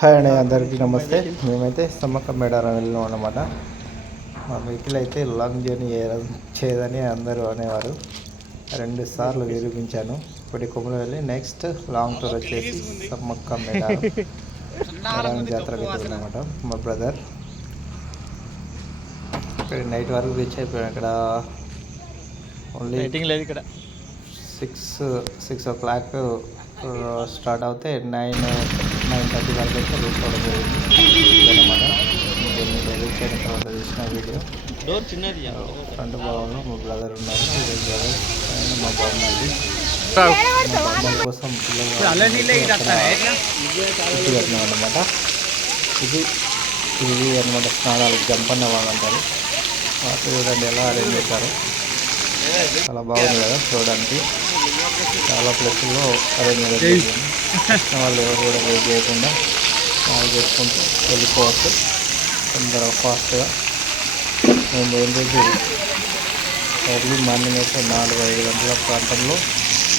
Hi అండి, అందరికీ నమస్తే. మేమైతే సమ్మక్క మేడారం వెళ్ళాం అన్నమాట. మా వెహికల్ అయితే లాంగ్ జర్నీ చేయదని అందరూ అనేవారు. 2 సార్లు నిరూపించాను. ఇప్పుడు కొమ్మలు వెళ్ళి నెక్స్ట్ లాంగ్ టూర్ వచ్చేసి సమ్మక్క మేడారం జాతరకి వెళ్ళామన్నమాట. మా బ్రదర్ ఇక్కడ నైట్ వరకు రీచ్ అయిపోయాను. ఇక్కడ ఓన్లీ లేదు. ఇక్కడ 6 o'clock స్టార్ట్ అవుతే 9:30 వరకు అయితే రీచ్ అవ్వడం జరిగింది అనమాట. దీన్ని రీచ్ అయిన తర్వాత చూసిన వీడియో డోర్ చిన్నది. ఫ్రంట్ భాగంలో మా బ్రదర్ ఉన్నారు. బ్రదర్ అండ్ మా బాగున్నది మా కోసం పిల్లలు అనమాట. ఇది అనమాట స్నానాలు జంపన్న వాళ్ళు అంటారు. వాటి చూడండి ఎలా అరేంజ్ చేశారు. చాలా బాగుంది కదా చూడడానికి. చాలా ప్లేసుల్లో అరేంజ్ చేయాలి. వాళ్ళు ఎవరు కూడా వెయిట్ చేయకుండా స్నానం చేసుకుంటూ వెళ్ళిపోవచ్చు తొందరగా ఫాస్ట్గా. మేము ఏం రోజు ఎర్లీ మార్నింగ్ అయితే 4-5 గంటల ప్రాంతంలో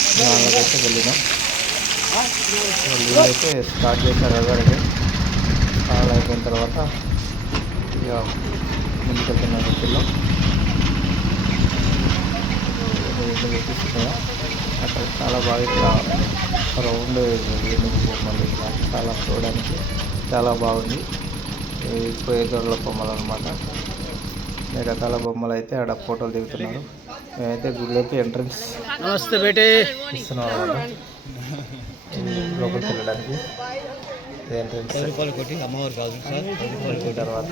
స్నానాలకైతే వెళ్ళినాం. వీళ్ళైతే స్టార్ట్ చేశారు ఎవరికి. స్నానాలు అయిపోయిన తర్వాత ఇక ముందుకెళ్తున్నాం. వ్యక్తుల్లో చూపిస్తున్నాం. అక్కడ చాలా బాగా ఇట్లా రౌండ్ బొమ్మలు చాలా చూడడానికి చాలా బాగుంది. పోయే దొరల బొమ్మలు అనమాట. రకాల బొమ్మలు అయితే ఆడ ఫోటోలు దిగుతున్నారు. మేమైతే గుడిలోకి ఎంట్రన్స్ ఇస్తున్నాం అనమాట. లోపలికి వెళ్ళడానికి ఎంట్రన్స్ తర్వాత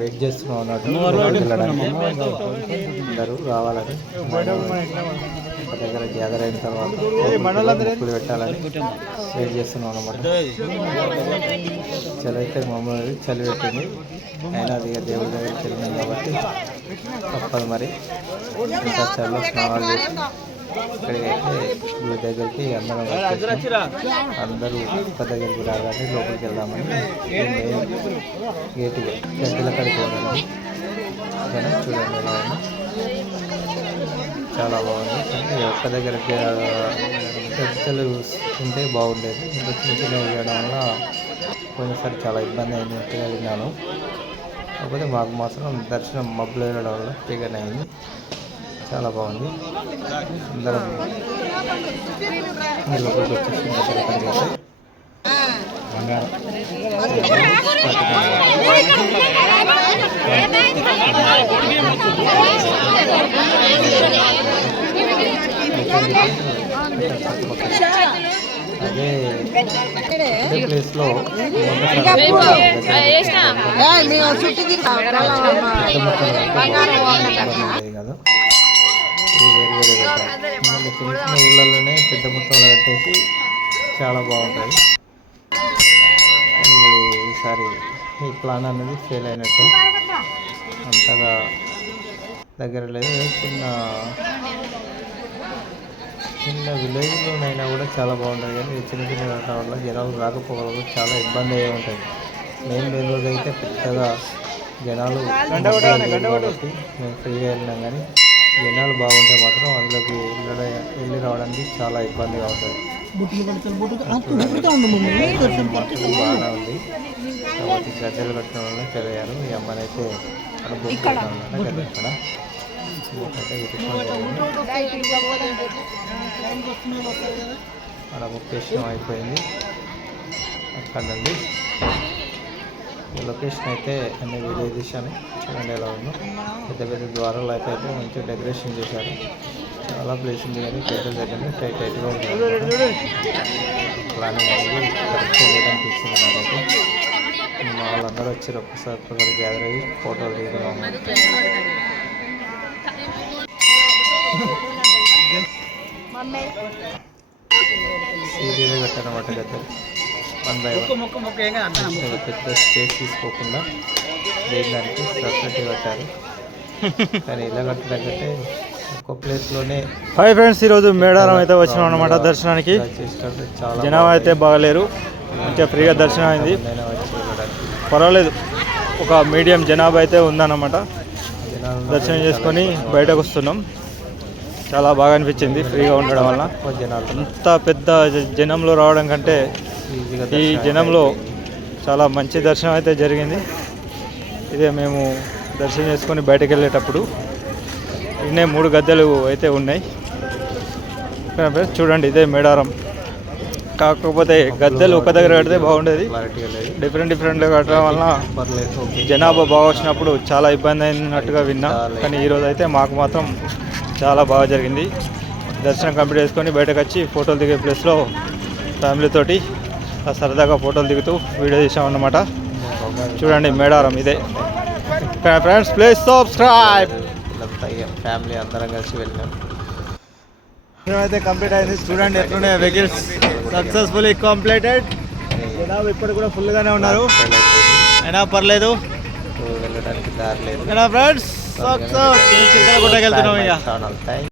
వెయిట్ చేస్తున్నాం అన్నట్టు. వెళ్ళడానికి అందరూ రావాలని ఒక దగ్గర గ్యాదర్ అయిన తర్వాత మొక్కులు పెట్టాలని వెయిట్ చేస్తున్నాం అనమాట. చలి అయితే మామూలు చలి పెట్టింది. అయినా అది దేవుడి దగ్గరికి వెళ్ళినాం కాబట్టి తప్పదు మరి. ఇంకా చలిలో స్నానాలు చేసి ఇక్కడికైతే గుడి దగ్గరికి అందరూ ఒక్క దగ్గరికి రాగానే లోపలికి వెళ్దామని గేటు గంటల కడికి వెళ్ళాలి. చూడండి ఎలా ఉంది. చాలా బాగుంది. కానీ ఒక్క దగ్గరికి గంటలు ఉంటే బాగుండేది. ఇంకా చిన్న చిన్న వెళ్ళడం వల్ల పోయినసారి చాలా ఇబ్బంది అయినట్టుగా విన్నాను. కాకపోతే మాకు మాత్రం దర్శనం మబ్బులు వెళ్ళడం వల్ల ఫ్రీగానే అయింది. చాలా బాగుంది. అందరం లోపలికి వచ్చేసి అదే ప్లేస్లో కదా. ఇది వేరు వేరే మళ్ళీ చిన్న చిన్న ఊళ్ళలోనే పెద్ద మొత్తంలో కట్టేసి చాలా బాగుంటుంది. ఈసారి ఈ ప్లాన్ అనేది ఫెయిల్ అయినట్టు. అంతగా దగ్గర లేదు. చిన్న విలేజ్లోనైనా కూడా చాలా బాగుంటుంది. కానీ చిన్న చిన్న వాటి వల్ల జనాలు రాకపోవడం చాలా ఇబ్బంది అయ్యే ఉంటుంది. మెయిన్ రోజు అయితే పెద్దగా జనాలు కాబట్టి మేము ఫ్రీగా వెళ్ళినాం. కానీ జనాలు బాగుంటే మాత్రం అందులోకి వెళ్ళి రావడానికి చాలా ఇబ్బందిగా ఉంటుంది. మాత్రం బాగానే ఉంది. కాబట్టి గద్దెలు కట్టడం వల్ల చదివారు. ఈ అమ్మాయి అయితే ఇక్కడ అక్కడ లొకేషన్ అయిపోయింది. అక్కడ నుండి లొకేషన్ అయితే అన్ని వీడియో తీశాను. చూడండి ఎలా ఉందో. పెద్ద పెద్ద ద్వారాలు అయితే మంచిగా డెకరేషన్ చేశారు. చాలా ప్లేస్ ఉంది. కానీ పెద్ద దగ్గర టైట్గా ఉంటుంది. ప్లానింగ్ అనేది కరెక్ట్గా లేదనిపించింది నాకైతే. మా వాళ్ళందరూ వచ్చారు. ఒక్కసారి గ్యాదర్ అయ్యి ఫోటోలు దిగుతున్నాము. సీరియల్గా కట్టారన్నమాట గద్దెలు. 1 by 1 పెద్ద స్పేస్ తీసుకోకుండా దేనికి సపరేట్గా కట్టారు. కానీ ఇలా కట్టడం కంటే ఒక్క ప్లేస్లోనే. హాయ్ ఫ్రెండ్స్, ఈరోజు మేడారం అయితే వచ్చినాం అనమాట దర్శనానికి. జనాభా అయితే బాగలేరు. మంచిగా ఫ్రీగా దర్శనం అయింది. పర్వాలేదు, ఒక మీడియం జనాభా అయితే ఉందన్నమాట. దర్శనం చేసుకొని బయటకు వస్తున్నాం. చాలా బాగా అనిపించింది ఫ్రీగా ఉండడం వల్ల. అంత పెద్ద జనంలో రావడం కంటే ఈజీగా ఈ దర్శనం జనంలో అయిపోయింది. చాలా మంచి దర్శనం అయితే జరిగింది. ఇదే మేము దర్శనం చేసుకొని బయటకు వెళ్ళేటప్పుడు ఇన్నే 3 గద్దెలు అయితే ఉన్నాయి. ఫ్రెండ్స్ చూడండి, ఇదే మేడారం. కాకపోతే గద్దెలు ఒక దగ్గర కడితే బాగుండేది. క్లారిటీగా లేదు. డిఫరెంట్గా కట్టడం వలన పర్లేదు, ఓకే. జనాభా బాగా వచ్చినప్పుడు చాలా ఇబ్బంది అయినట్టుగా విన్నా. కానీ ఈరోజు అయితే మాకు మాత్రం చాలా బాగా జరిగింది. దర్శనం కంప్లీట్ చేసుకొని బయటకు వచ్చి ఫోటోలు దిగే ప్లేస్లో ఫ్యామిలీతోటి సరదాగా ఫోటోలు దిగుతూ వీడియో తీసామన్నమాట. చూడండి మేడారం ఇదే. Friends please subscribe. ఫ్యామిలీ అందరం కలిసి వెళ్ళాం. అయితే కంప్లీట్ అయింది. చూడండి ఎట్లున్నాయి వెహికల్స్. Successfully completed. జనాభా ఇప్పుడు కూడా ఫుల్గానే ఉన్నారు. అయినా పర్లేదు, వెళ్ళడానికి దారి లేదు. Friends success. వెళ్తున్నాం ఇక.